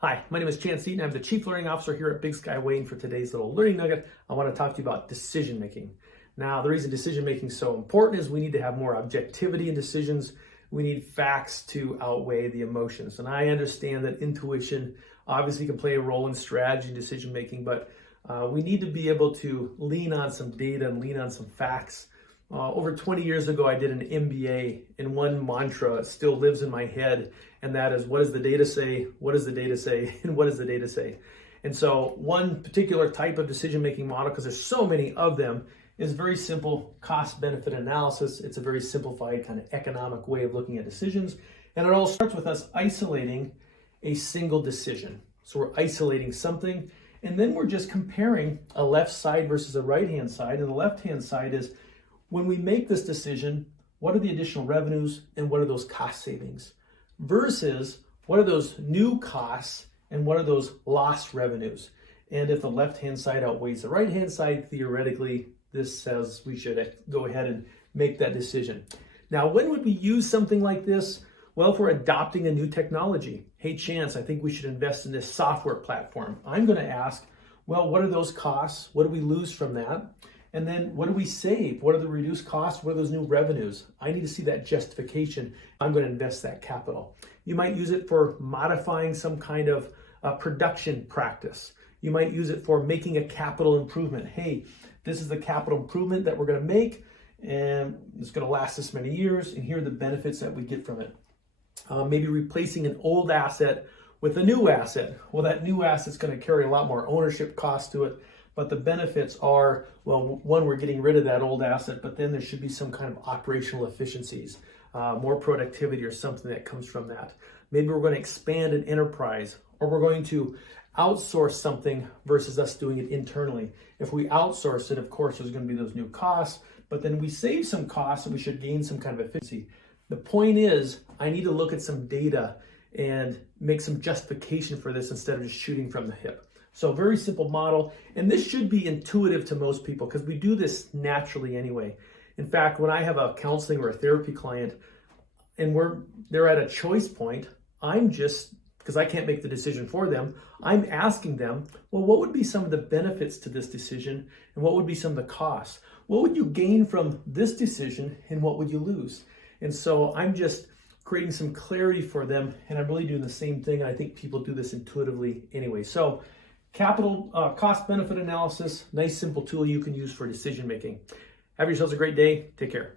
Hi, my name is Chance Eaton. I'm the Chief Learning Officer here at Big Sky Way. For today's little learning nugget, I want to talk to you about decision making. Now, the reason decision making is so important is we need to have more objectivity in decisions. We need facts to outweigh the emotions. And I understand that intuition obviously can play a role in strategy and decision making, but we need to be able to lean on some data and lean on some facts. Over 20 years ago, I did an MBA, and one mantra still lives in my head, and that is, what does the data say? What does the data say? And what does the data say? And so one particular type of decision-making model, because there's so many of them, is very simple cost-benefit analysis. It's a very simplified kind of economic way of looking at decisions. And it all starts with us isolating a single decision. So we're isolating something, and then we're just comparing a left side versus a right-hand side. And the left-hand side is, when we make this decision, what are the additional revenues and what are those cost savings? Versus what are those new costs and what are those lost revenues? And if the left-hand side outweighs the right-hand side, theoretically, this says we should go ahead and make that decision. Now, when would we use something like this? Well, if we're adopting a new technology. Hey, Chance, I think we should invest in this software platform. I'm going to ask, well, what are those costs? What do we lose from that? And then what do we save? What are the reduced costs? What are those new revenues? I need to see that justification. I'm going to invest that capital. You might use it for modifying some kind of production practice. You might use it for making a capital improvement. Hey, this is the capital improvement that we're going to make, and it's going to last this many years, and here are the benefits that we get from it. Maybe replacing an old asset with a new asset. Well, that new asset's going to carry a lot more ownership cost to it. But the benefits are, well, one, we're getting rid of that old asset, but then there should be some kind of operational efficiencies, more productivity or something that comes from that. Maybe we're going to expand an enterprise, or we're going to outsource something versus us doing it internally. If we outsource it, of course, there's going to be those new costs, but then we save some costs and we should gain some kind of efficiency. The point is, I need to look at some data and make some justification for this instead of just shooting from the hip. So very simple model, and this should be intuitive to most people because we do this naturally anyway. In fact, when I have a counseling or a therapy client and they're at a choice point, I'm just, because I can't make the decision for them, I'm asking them, well, what would be some of the benefits to this decision and what would be some of the costs? What would you gain from this decision and what would you lose? And so I'm just creating some clarity for them, and I'm really doing the same thing. I think people do this intuitively anyway. So capital cost benefit analysis, nice simple tool you can use for decision making. Have yourselves a great day. Take care.